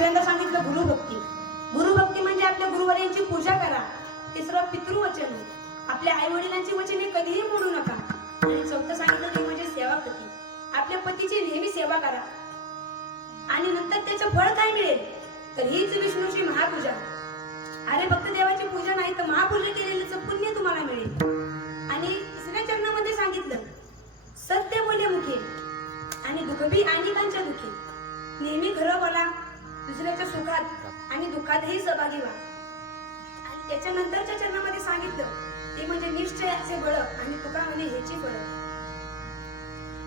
दुसऱ्यांदा सांगितलं गुरुभक्ती गुरुभक्ती म्हणजे आपल्या गुरुवर्यांची पूजा करा. तिसरं पितृवचन. आपल्या आई वडिलांची वचने कधीही मोडू नका. आणि चौथं सांगितलं ते म्हणजे सेवा पती आपल्या पतीची नेहमी सेवा करा. आणि नंतर त्याचं फळ काय मिळेल? तर हीच विष्णूची महापूजा. अरे भक्त देवाची पूजा नाही तर महापूजा केलेल्याचं पुण्य तुम्हाला मिळेल. आणि तिसऱ्या चरणामध्ये सांगितलं सत्य बोले मुखे आणि दुःखबी अनेकांच्या दुखे. नेहमी खरं बोला. दुसऱ्याच्या सुखात आणि दुःखातही सहभागी व्हा. आणि त्याच्यानंतरच्या चरणामध्ये सांगितलं ते म्हणजे निश्चयाचे बळ आणि तुका म्हणे ह्याची बळ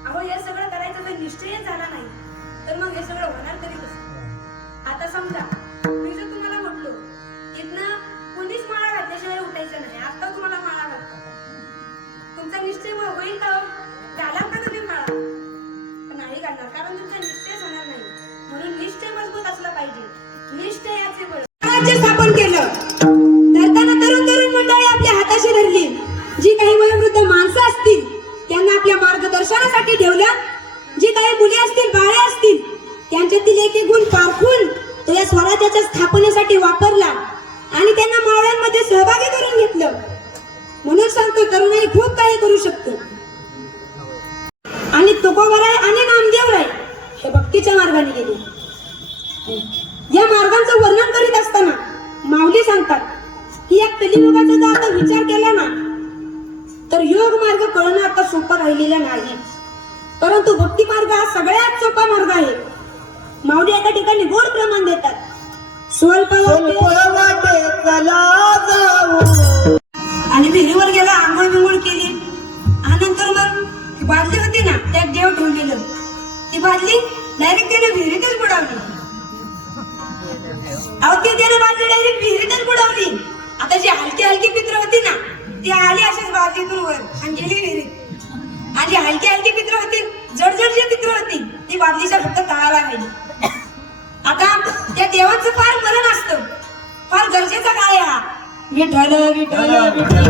अहो हे सगळं करायचं तर निश्चयच झाला नाही. तर मग हे सगळं होणार तरी कसं आता समजा पाहिजे. निश्चयाचे बळ. राज्य स्थापन केलं. धरताना तरुण तरुण मंडळी आपल्या हाताशी धरली. जी काही वयोवृद्ध माणसं असतील त्यांना आपल्या मार्गदर्शनासाठी ठेवलं. जी काही मुली असतील बाळे असतील त्यांच्यातील एक एक गुण पारखून तो या स्वराज्याच्या स्थापनेसाठी वापरला आणि त्यांना मावळ्यांमध्ये सहभागी करून घेतलं. म्हणून सांगतो तरुणाई खूप काही करू शकतो. आणि तुकोबराय आणि नामदेवराय हे भक्तीच्या मार्गाने गेले. या मार्गांचं वर्णन करीत असताना माऊली सांगतात की या कलियुगाचा जर आता विचार केला ना तर योग मार्ग कळणं आता सोपं राहिलेला नाही. परंतु भक्ती मार्ग हा सगळ्यात सोपा मार्ग आहे. माऊली एका ठिकाणी गोड प्रमाण देतात. स्वल्प आणि विहिरीवर गेला आंघोळ बिंघोळ केली. आणि नंतर मग बादली होती ना त्यात देव ठेवलेलं. ती बादली डायरेक्ट त्याने विहिरीतच बुडावली. अहो ती त्याने बादली डायरेक्ट विहिरीतच बुडवली. आता जी हलकी हलकी पित्र होती ना ती आली अशाच बाजीतून वर. आणि गेली विहिरीत आणि जी हलकी हलकी पित्र होती जडजड जी पित्र होती ती बादलीच्या फक्त तळाला राहिली. आता त्या देवाचं फार मरण असतं. फार गरजेचा काय हा? विठ्ठल विठ्ठल विठ्ठल.